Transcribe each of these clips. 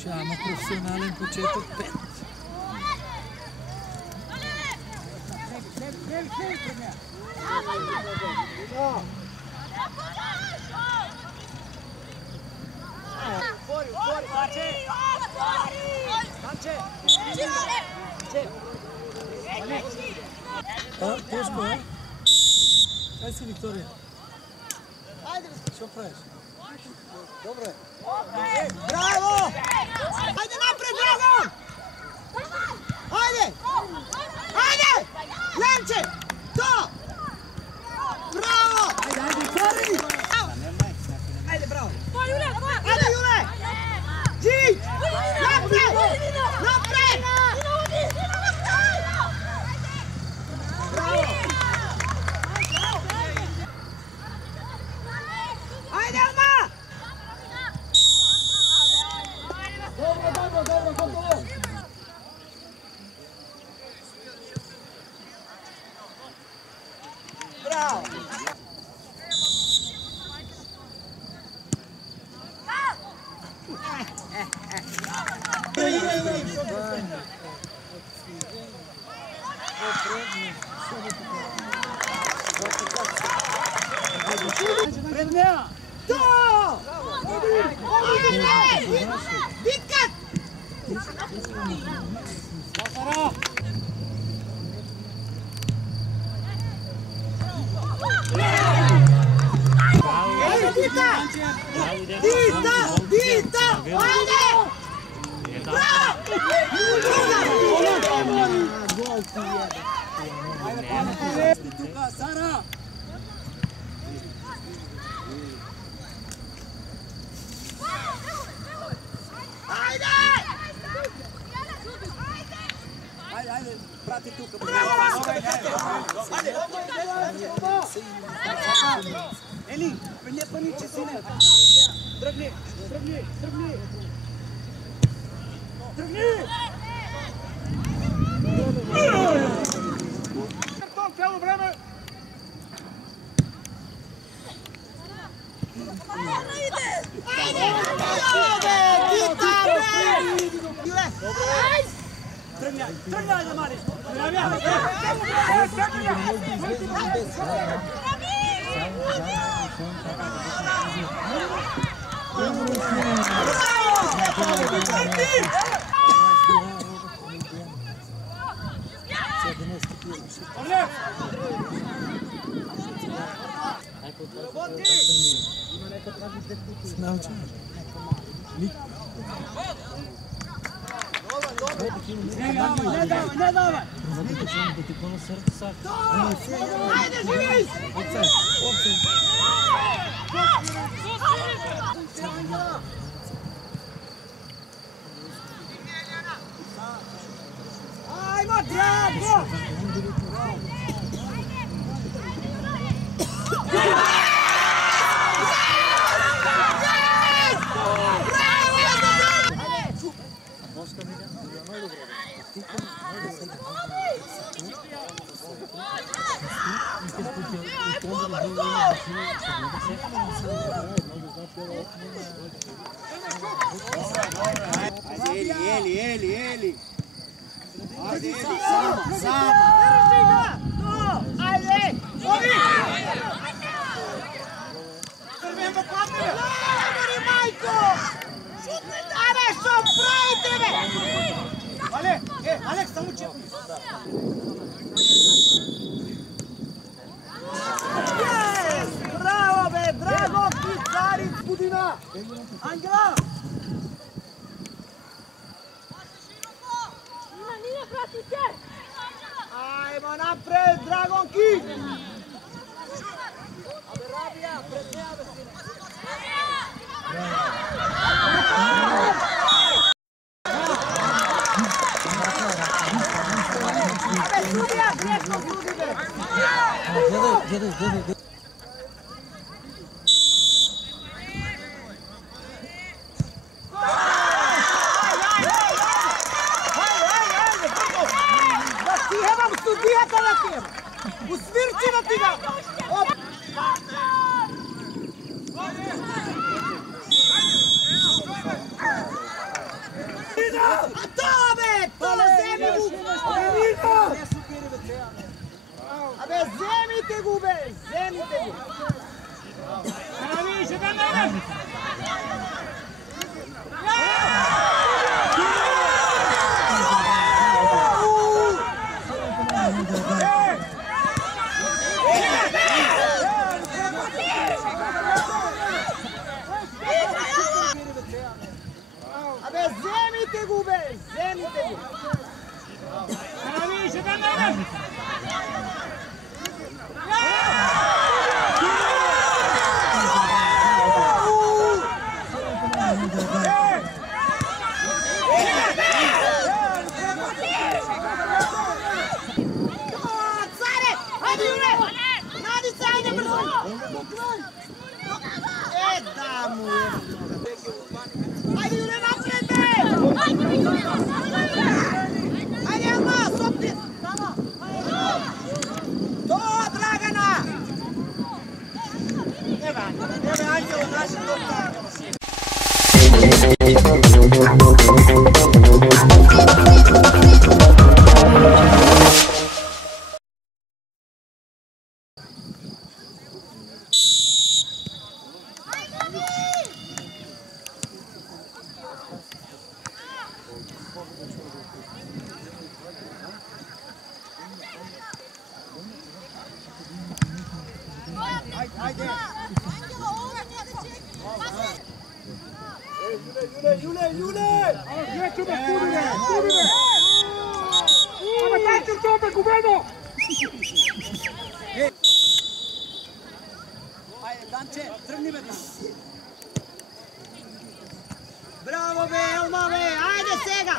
Siamo professionali in concetto per Tosco, eh? Ragazzi, Vittoria. Sorpreso. Dobre. Bravo! Hajde napred, Dragan! Hajde! Hajde! Lance! To! Bravo! Hajde, hajde, otvori! Hajde, bravo! Hajde, Jule! Žić! Napred! Napred! Bravo! Hajde, Alma! Dobro, gotovo! Bravo! Prednja! To! Vitkat! Dita! Hajde! Bravo! Sara! Hajde! Hajde, prati tu. Eli, ne pa niče sine. Trgni! Tom celo vreme. Trgnja da mariš. Ne davaj! Ajde, živi! Ajmo, Drago! Ele. Ajde, ele, sama. Ajde, ovi! Crveno papire! Dobri, majko! Ajde, što pravite me! Aleks, samo čepni. Bravo, be, Drago, ti caric, Budina! Angela! Ajmo napred, Dragonki! Rabija, pred njave sine. Sudija, priješno sudi be! Gledaj. Usvirčimo ti ga! To zemi Abe, zemite gube! Zemite gu! Više da ne! Abe, zemite gube! Zemite gu! Više da ne! Ajde, Jure, napred, be! Ajde, Elma, sopni! To, Dragana! Evo, Anđelo, naši doktor. Ajde! Jule! Gdje ću me studine? Ama dajte tome gubeno! Ajde, Danče, trgni me. Bravo be, Elma be, ajde Sega!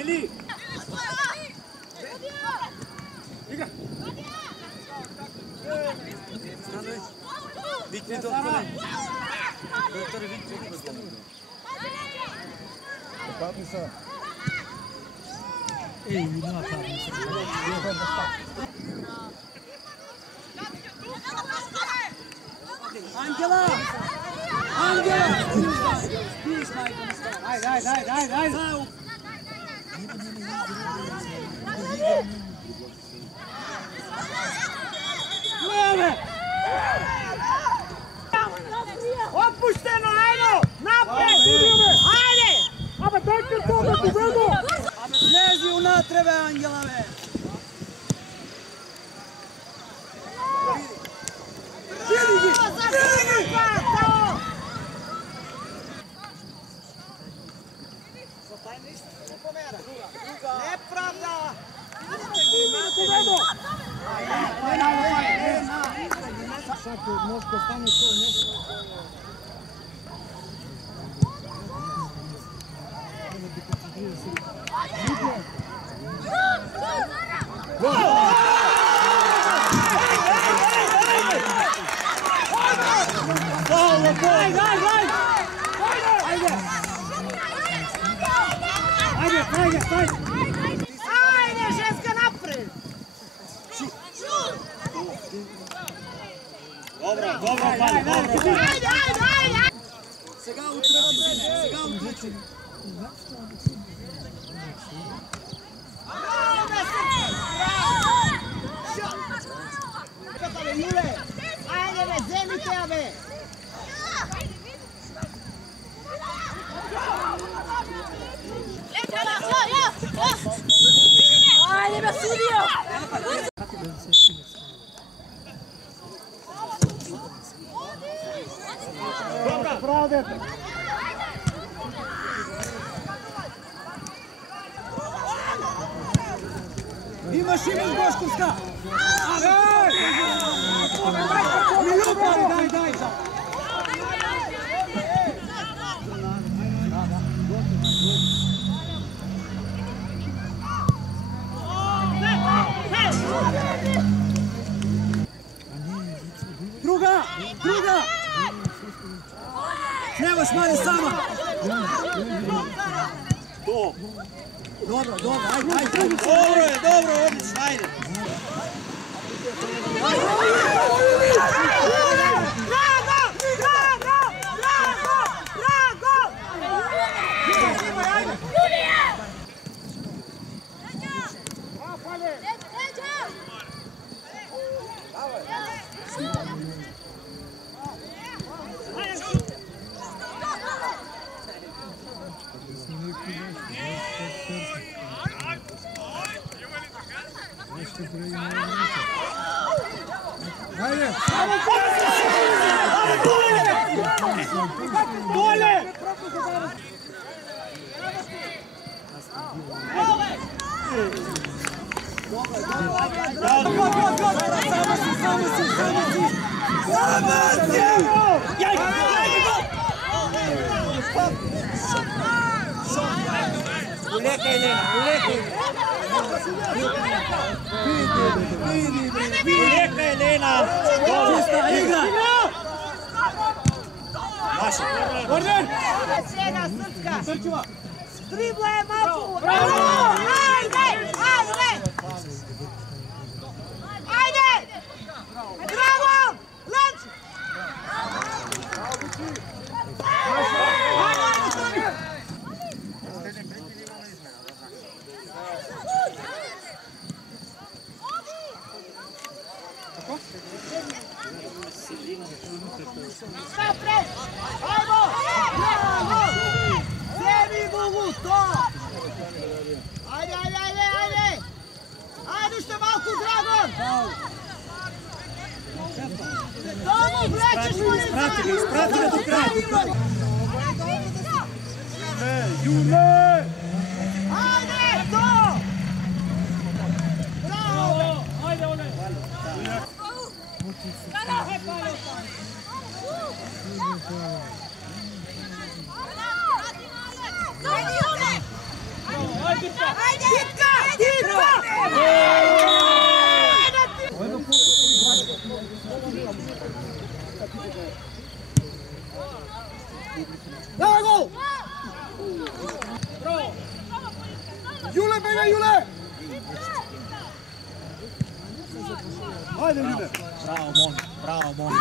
Eli! Igra! Vikni doktore. Doktore, vikni. Ej, nema padnica. Angela! Ajde! Opušteno, ajmo! Napred! Ajde! Ama dajte tome gubeno! Slezi unatrebe, Angela me! Vidi! Nepravda! Gubeno! Sad možda stane to nešto. Ajde, ženska napred! Dobro. Ajde! Сега утръчи, сине, сега утръчи. Браво, бе, сърце! Браво! Бе, Юле! Айде, бе, вземите я, бе! Ajde, be, sudio! Bravo, dete! Još imaš Boškovska! Daj! Druga! Trebaš manje sama! To. Dobro, ajde. Dobro, odlično, ajde. Uleka Elena! Čista igra! Naša! Cena srpska! Dribla je Malku! Bravo! Ajde! Bravo! Lenč! Napred! Ajmo! Bravo! Sebi mogu to! Ajde! Ajde što Malku, Dragon! Tomu, vrećeš mu ne Isprati ga do kraja! Jule! Ajde, to! Bravo! Ajde, one! Daj gol! Jule, Benja, Jule! Ajde, Jule! Bravo, Moni!